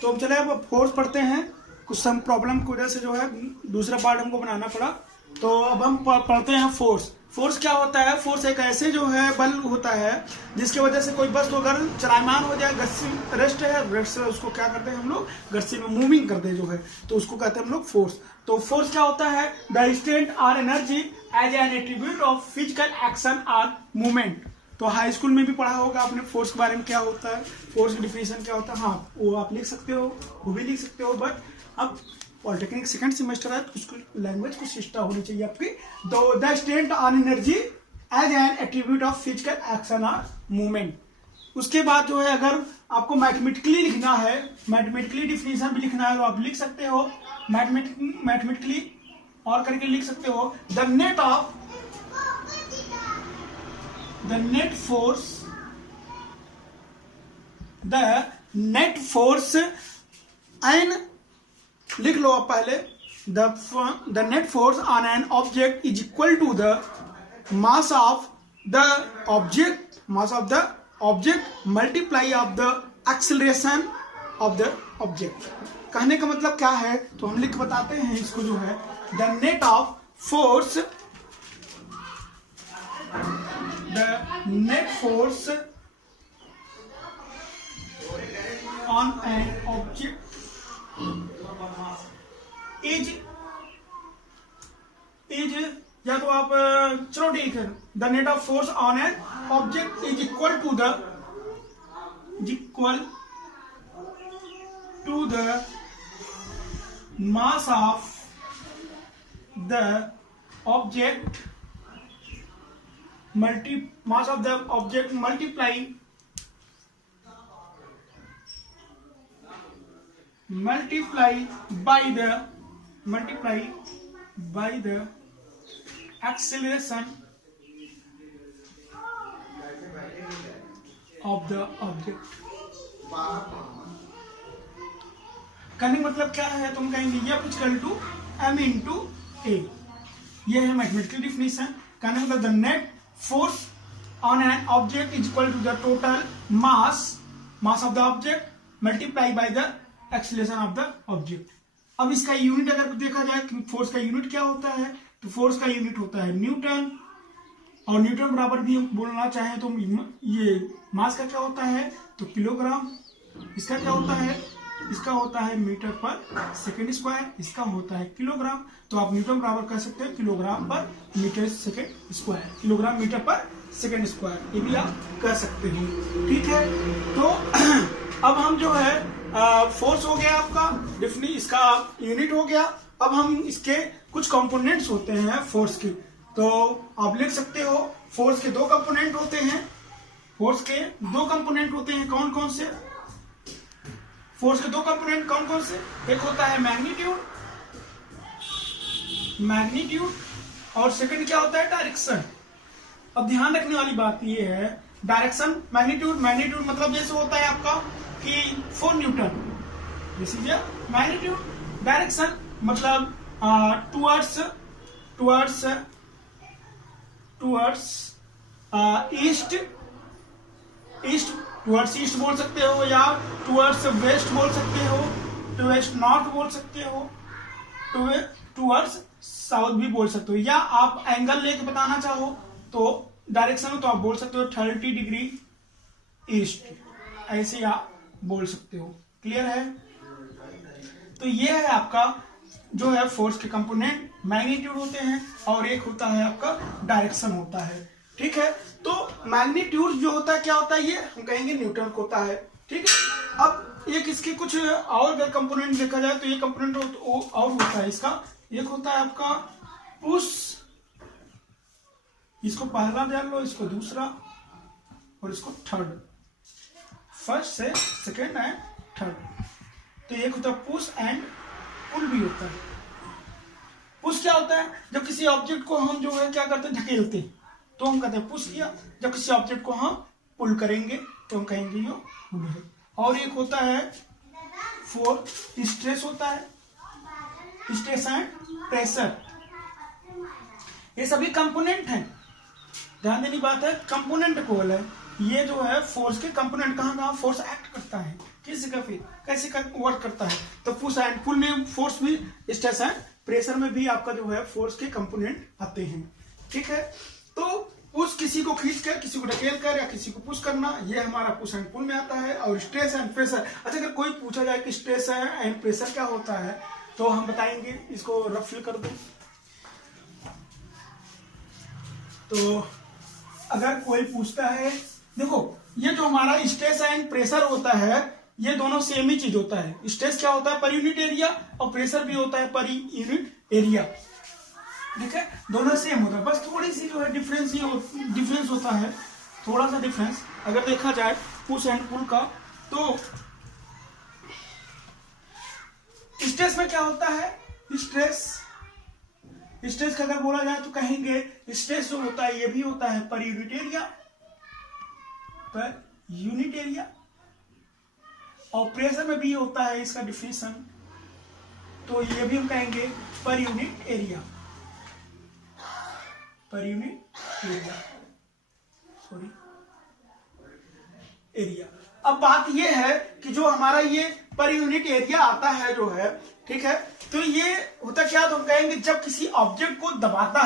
तो अब चले अब फोर्स पढ़ते हैं। कुछ सम प्रॉब्लम की वजह से जो है दूसरा पार्ट हमको बनाना पड़ा। तो अब हम पढ़ते हैं फोर्स। फोर्स क्या होता है? फोर्स एक ऐसे जो है बल होता है जिसकी वजह से कोई वस्तु अगर चलायमान हो जाए, गति रेस्ट है, रेस्ट से उसको क्या करते हैं हम लोग, गति में मूविंग करते हैं जो है, तो उसको कहते हैं हम लोग फोर्स। तो फोर्स क्या होता है? द स्ट्रेंथ और energy as an attribute of physical action और मूवमेंट। तो हाई स्कूल में भी पढ़ा होगा आपने फोर्स के बारे में, क्या होता है, फोर्स की डिफिनेशन क्या होता है। हाँ, वो आप लिख सकते हो, वो भी लिख सकते हो, बट अब पॉलिटेक्निक सेकंड सेमेस्टर है तो उसको लैंग्वेज कुछ शिष्टा होनी चाहिए आपकी। तो the strength on energy as an attribute of physical action और मूवमेंट। उसके बाद जो है अगर आपको मैथमेटिकली लिखना है, मैथमेटिकली डिफिनेशन भी लिखना है तो आप लिख सकते हो, मैथमेटिकली और करके लिख सकते हो द नेट फोर्स एन, लिख लो आप पहले, the net force on an object is equal to the mass of the object multiply of the acceleration of the object. कहने का मतलब क्या है तो हम लिख बताते हैं इसको जो है, the net force on an object is या तो आप चलो ठीक है, the net of force on an object is equal to the mass of the object multiply by the acceleration of the object। कहने का मतलब क्या है, तुम कहेंगे F equal to m into A, ये है मैथमेटिकल डिफिनेशन। कहने का मतलब the net force on an object is equal to the total mass of the object multiply by the acceleration of the object. अब इसका यूनिट अगर देखा जाए कि फोर्स का यूनिट क्या होता है, तो फोर्स का यूनिट होता है न्यूटन, और न्यूटन बराबर भी बोलना चाहें तो ये मास का क्या होता है तो किलोग्राम, इसका क्या होता है, इसका होता है मीटर पर सेकेंड स्क्वायर, इसका होता है किलोग्राम। तो आप न्यूटन बराबर कह सकते हैं किलोग्राम पर metre second square, kilogram metre पर सेकेंड स्क्वायर, ये भी आप कह सकते हो। ठीक है, तो अब हम जो है फोर्स हो गया आपका इसका यूनिट हो गया। अब हम इसके कुछ कंपोनेंट्स होते हैं फोर्स की, तो आप लिख सकते हो फोर्स के दो कंपोनेंट होते हैं। कौन कौन से? फोर्स के दो कंपोनेंट कौन कौन से? एक होता है मैग्नीट्यूड और सेकंड क्या होता है डायरेक्शन। अब ध्यान रखने वाली बात ये है, डायरेक्शन मैग्नीट्यूड मतलब जैसे होता है आपका कि 4 Newton, this is magnitude. Direction मतलब टुवर्ड्स ईस्ट बोल सकते हो, या टुवर्ड्स वेस्ट बोल सकते हो, टुवर्ड्स नॉर्थ बोल सकते हो, टुवर्ड्स साउथ भी बोल सकते हो, या आप एंगल लेके बताना चाहो तो डायरेक्शन में तो आप बोल सकते हो 30 डिग्री ईस्ट, ऐसे आप बोल सकते हो। क्लियर है? तो ये है आपका जो है फोर्स के कंपोनेंट, मैग्नीट्यूड होते हैं और एक होता है आपका डायरेक्शन होता है। ठीक है, तो मैग्नीट्यूड जो होता है क्या होता है, ये हम कहेंगे न्यूटन को होता है। ठीक है, अब एक इसके कुछ और अगर कंपोनेंट देखा जाए तो ये कंपोनेंट और होता है इसका, एक होता है आपका पुश, इसको पहला जान लो, इसको दूसरा और इसको थर्ड, फर्स्ट से सेकेंड एंड थर्ड। तो एक होता है पुश एंड पुल भी होता है। पुश क्या होता है, जब किसी ऑब्जेक्ट को हम जो है क्या करते हैं धकेलते हैं तो हम कहते हैं पुश किया, जब किसी ऑब्जेक्ट को हम पुल करेंगे तो हम कहेंगे ये पुल है। और एक होता है स्ट्रेस होता है, स्ट्रेस एंड प्रेशर, ये सभी कंपोनेंट हैं। ध्यान देने की बात है, कंपोनेंट को बोला है, ये जो है फोर्स के कंपोनेंट कहाँ फोर्स एक्ट करता है। किसी का फिर कैसे वर्क करता है। तो पुश एंड पुल में फोर्स भी, स्ट्रेस एंड प्रेशर में भी आपका जो है फोर्स के कंपोनेंट आते हैं, ठीक है। तो पुश किसी को खींच कर, किसी को ढकेल कर या किसी को पुश करना, ये हमारा पुश एंड पुल में आता है। और स्ट्रेस एंड प्रेशर, अच्छा अगर कोई पूछा जाए कि स्ट्रेस एंड प्रेशर क्या होता है तो हम बताएंगे, इसको रफ फिल कर दो। तो अगर कोई पूछता है, देखो ये जो हमारा स्ट्रेस एंड प्रेशर होता है ये दोनों सेम ही चीज होता है। स्ट्रेस क्या होता है पर यूनिट एरिया, और प्रेशर भी होता है पर यूनिट एरिया, ठीक है। दोनों सेम होता है, बस थोड़ी सी जो है डिफरेंस होता है, थोड़ा सा डिफरेंस अगर देखा जाए पुश एंड पुल का। तो स्ट्रेस में क्या होता है, स्ट्रेस का अगर बोला जाए तो कहेंगे स्ट्रेस जो होता है ये भी होता है पर यूनिट एरिया, और प्रेशर में भी होता है इसका डिफिनेशन, तो ये भी हम कहेंगे per unit area, sorry area. अब बात ये है कि जो हमारा ये पर यूनिट एरिया आता है जो है, ठीक है, तो ये होता क्या, तो हम कहेंगे जब किसी ऑब्जेक्ट को दबाता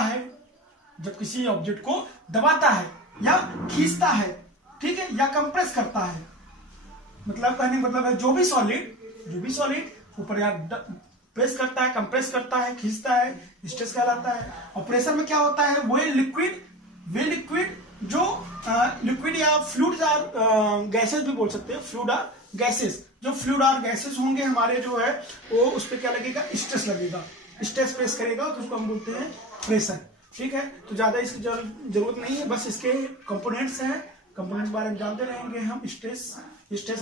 है, या खींचता है, ठीक है, या कंप्रेस करता है, मतलब कहने मतलब है जो भी सॉलिड ऊपर या प्रेस करता है, कंप्रेस करता है, खींचता है, स्ट्रेस कहलाता है। और प्रेशर में क्या होता है, वो लिक्विड जो लिक्विड या फ्लूइड और गैसेस भी बोल सकते हैं, फ्लूइड और गैसेस, जो फ्लूइड और गैसेस होंगे हमारे जो है वो उस पर क्या लगेगा, स्ट्रेस लगेगा, स्ट्रेस प्रेस करेगा तो उसको हम बोलते हैं प्रेशर, ठीक है। तो ज्यादा इसकी जरूरत नहीं है, बस इसके कंपोनेंट्स हैं, कंपोनेंट्स बारे में जानते रहेंगे हम, stress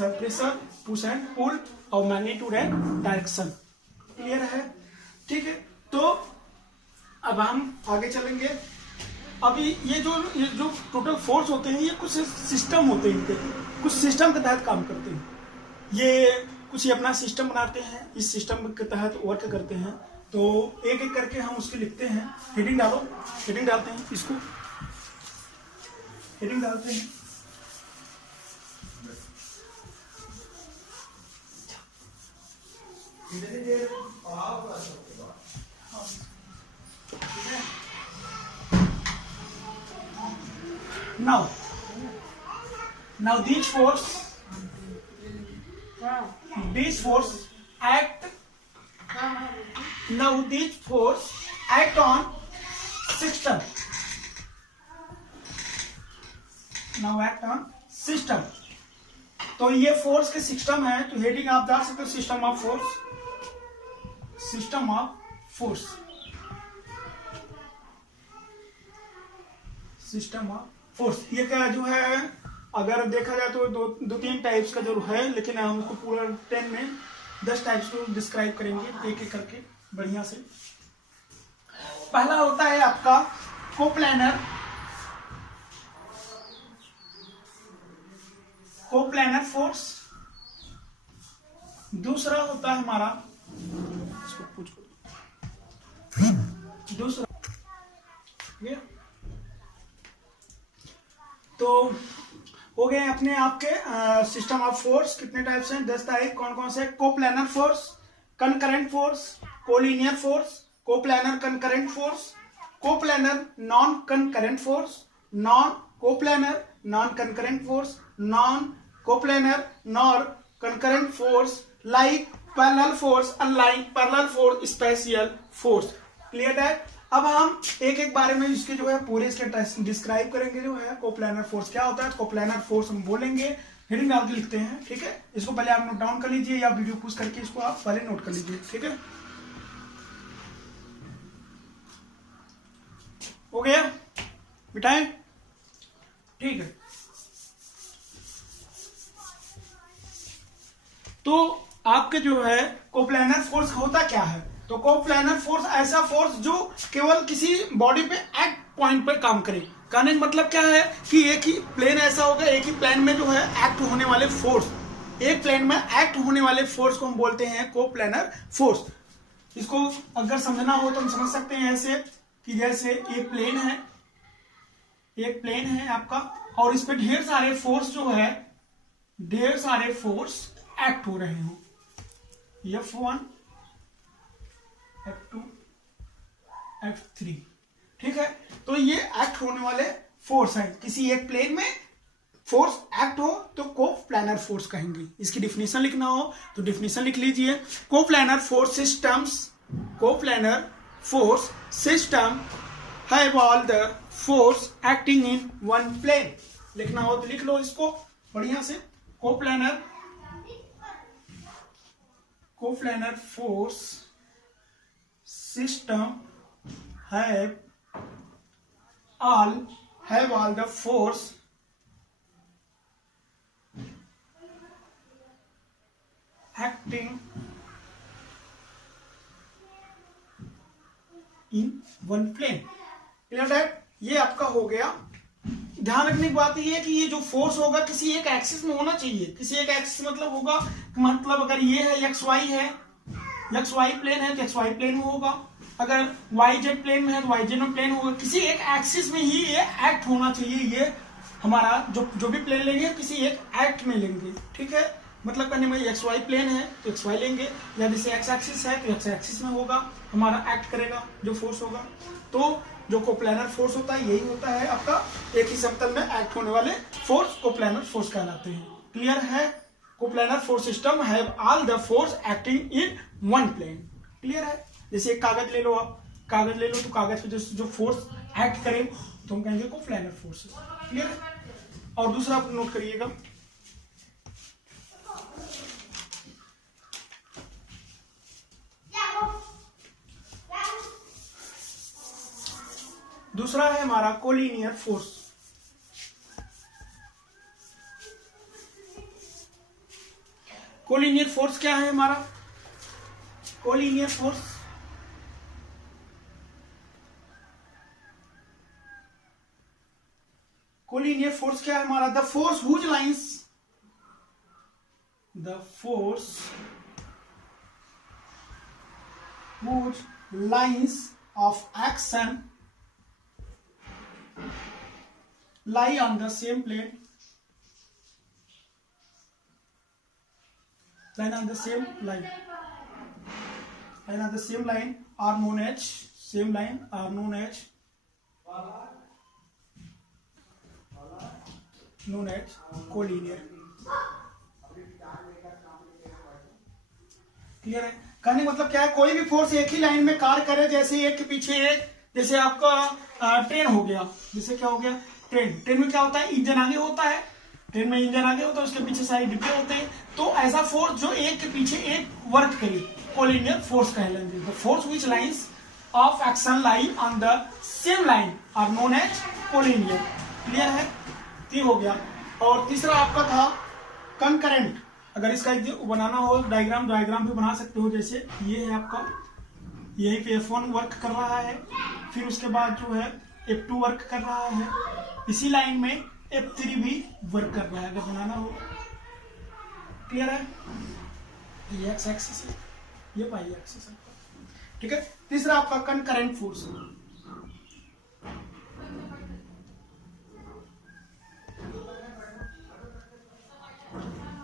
and pressure, push and pull, और मैग्नीट्यूड एंड डायरेक्शन, क्लियर है, ठीक है। तो अब हम आगे चलेंगे। अभी ये जो टोटल फोर्स होते हैं ये कुछ सिस्टम होते हैं, इनके कुछ सिस्टम के तहत काम करते हैं, ये कुछ ही अपना सिस्टम बनाते हैं, इस सिस्टम के तहत वर्क करते हैं। तो एक एक करके हम उसके लिखते हैं, हेडिंग डालते हैं, इसको हेडिंग डालते हैं। Now these force act on system. तो ये फोर्स के सिस्टम है, तो हेडिंग आप डाल सकते हो सिस्टम ऑफ फोर्स। ये क्या जो है, अगर देखा जाए तो दो तीन टाइप्स का जो है, लेकिन हम उसको पूरा 10 टाइप्स को डिस्क्राइब करेंगे एक एक करके बढ़िया से। पहला होता है आपका कोप्लानर फोर्स, दूसरा होता है हमारा, इसको पूछ दूसरा ये तो हो गए अपने आपके सिस्टम ऑफ फोर्स। कितने टाइप्स हैं, 10 टाइप। कौन कौन से, coplanar force, concurrent force, collinear force, coplanar concurrent force, coplanar non concurrent force, non coplanar non concurrent force, non coplanar non concurrent force, like parallel force, unlike parallel force, spatial force. Clear है। अब हम एक एक बारे में इसके जो है पूरे इसके डिस्क्राइब करेंगे। जो है कोप्लानर फोर्स क्या होता है, कोप्लानर फोर्स हम बोलेंगे, हेडिंग डाल के लिखते हैं, ठीक है। इसको पहले आप नोट डाउन कर लीजिए, या वीडियो पूछ करके इसको आप पहले नोट कर लीजिए, ठीक है। हो गया बिठाएं, ठीक है। तो आपके जो है कोप्लानर फोर्स होता क्या है, तो कोप्लानर फोर्स ऐसा फोर्स जो केवल किसी बॉडी पे एक्ट पॉइंट पे काम करे। कहने का मतलब क्या है कि एक ही प्लेन ऐसा होगा, एक ही प्लेन में जो है एक्ट होने वाले फोर्स, एक प्लेन में एक्ट होने वाले फोर्स को हम बोलते हैं कोप्लानर फोर्स। इसको अगर समझना हो तो हम समझ सकते हैं ऐसे कि जैसे एक प्लेन है आपका, और इस पे ढेर सारे फोर्स जो है, ढेर सारे फोर्स एक्ट हो रहे हो, F1 F2 F3, ठीक है। तो ये एक्ट होने वाले फोर्स है, किसी एक प्लेन में फोर्स एक्ट हो तो कोप्लानर फोर्स कहेंगे। इसकी डिफिनेशन लिखना हो तो डिफिनेशन लिख लीजिए, coplanar force system have all the force acting in one plane. लिखना हो तो लिख लो इसको बढ़िया से, coplanar force system have all the force acting in one plane। Clear है? ये आपका हो गया। ध्यान रखने की बात ये है कि ये जो फोर्स होगा किसी एक एक्सिस में होना चाहिए। किसी एक एक्सिस मतलब होगा, मतलब अगर ये है XY है, XY प्लेन है तो XY प्लेन में होगा, अगर YZ प्लेन में है तो YZ में प्लेन होगा। किसी एक एक्सिस में ही ये एक्ट होना चाहिए। ये हमारा जो भी प्लेन लेंगे किसी एक एक्ट में लेंगे, ठीक है। मतलब कहने में XY प्लेन है तो XY लेंगे, या जैसे X एक्सिस है तो X एक्सिस में होगा, हमारा एक्ट करेगा जो फोर्स होगा। तो जो कोप्लानर फोर्स होता है यही होता है आपका, एक ही समतल में एक्ट होने वाले फोर्स कोप्लानर फोर्स कहलाते हैं। क्लियर है? Coplanar force system have all the force acting in one plane. Clear है? जैसे एक कागज ले लो, आप कागज ले लो तो कागज पे जो फोर्स एक्ट करे तो हम कहेंगे कोप्लानर फोर्स। क्लियर है? और दूसरा आप नोट करिएगा, दूसरा है हमारा कोलिनियर फोर्स। कोलिनियर फोर्स क्या है हमारा? कोलिनियर फोर्स क्या है हमारा? The force whose lines of action lie on the same plane, line on the same line are known as collinear। Clear है? कहने मतलब क्या है, कोई भी फोर्स एक ही लाइन में कार्य करे, जैसे एक के पीछे एक, जैसे आपका ट्रेन हो गया, जैसे क्या हो गया ट्रेन में क्या होता है, इंजन आगे होता है, ट्रेन में इंजन आगे होता है, उसके पीछे सारे डिब्बे होते हैं। तो ऐसा फोर्स जो एक के पीछे एक वर्क करे कोलिनियर फोर्स कहलाएंगे। The force which lines of action lie on the same line are known as collinear. Clear है? ये हो गया। और तीसरा आपका था कंकरेंट। अगर इसका बनाना हो डायग्राम भी बना सकते हो, जैसे ये है आपका, यही पे F1 वर्क कर रहा है, फिर उसके बाद जो है F2 वर्क कर रहा है, इसी लाइन में F3 भी वर्क कर रहा है, अगर बनाना हो। क्लियर है? ये X एक्सिस है, ये Y एक्सिस है, ठीक है। तीसरा आपका कंकरेंट फोर्स।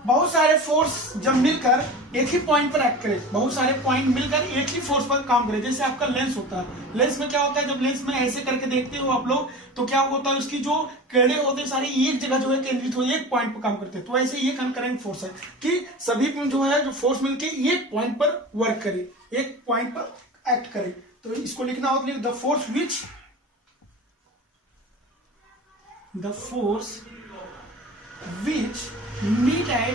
बहुत सारे फोर्स जब मिलकर एक ही पॉइंट पर एक्ट करे, बहुत सारे पॉइंट मिलकर एक ही फोर्स पर काम करे, जैसे आपका लेंस होता है। लेंस में क्या होता है, जब लेंस में ऐसे करके देखते हो आप लोग तो क्या होता है, उसकी जो किरणें होते हैं सारी एक जगह जो है केंद्रित हो, एक पॉइंट पर काम करते हैं। तो ऐसे ये कंकरेंट फोर्स है कि सभी जो है जो फोर्स मिलकर एक पॉइंट पर वर्क करे, एक पॉइंट पर एक्ट करे। तो इसको लिखना होता है the force which meet at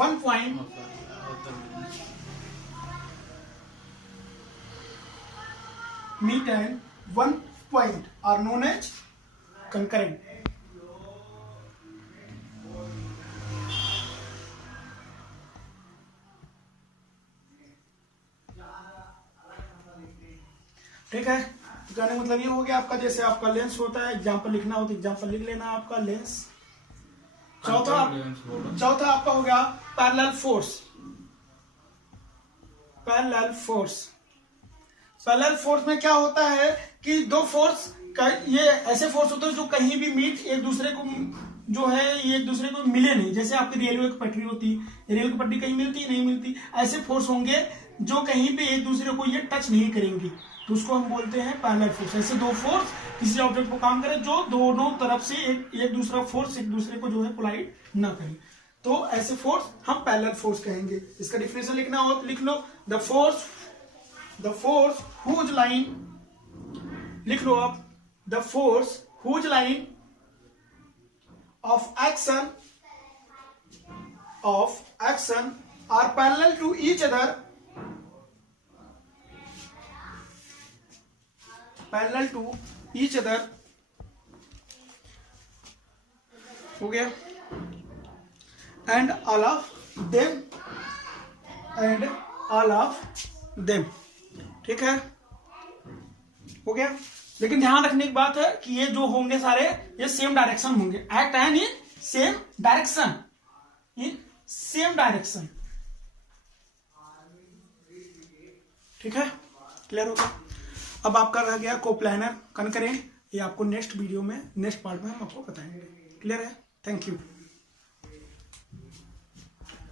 one point are known as concurrent। ठीक है? कहने मतलब ये हो गया आपका, जैसे आपका लेंस होता है, एग्जाम्पल लिखना हो तो एग्जाम्पल लिख लेना आपका लेंस। चौथा आपका हो गया पैरेलल फोर्स में क्या होता है कि दो फोर्स ये ऐसे फोर्स होते हैं जो कहीं भी मीट एक दूसरे को जो है ये एक दूसरे को मिले नहीं, जैसे आपकी रेलवे की पटरी होती है, रेल की पटरी कहीं मिलती नहीं मिलती, ऐसे फोर्स होंगे जो कहीं पे एक दूसरे को ये टच नहीं करेंगे, तो उसको हम बोलते हैं पैरेलल फोर्स। ऐसे दो फोर्स किसी ऑब्जेक्ट को काम करे जो दोनों तरफ से एक दूसरा फोर्स एक दूसरे को जो है कोलाइड ना करे, तो ऐसे फोर्स हम पैरेलल फोर्स कहेंगे। इसका डिफिनेशन लिखना हो तो लिख लो, द फोर्स हुज लाइन, लिख लो आप, the force whose line of action are parallel to each other, हो गया, and all of them, ठीक है, हो गया। लेकिन ध्यान रखने की बात है कि ये जो होंगे सारे ये सेम डायरेक्शन होंगे, act and in same direction, ठीक है, क्लियर हो गया। अब आपका रह गया कोप्लानर कनकरेंट, ये आपको नेक्स्ट वीडियो में नेक्स्ट पार्ट में हम आपको बताएंगे। क्लियर है, थैंक यू।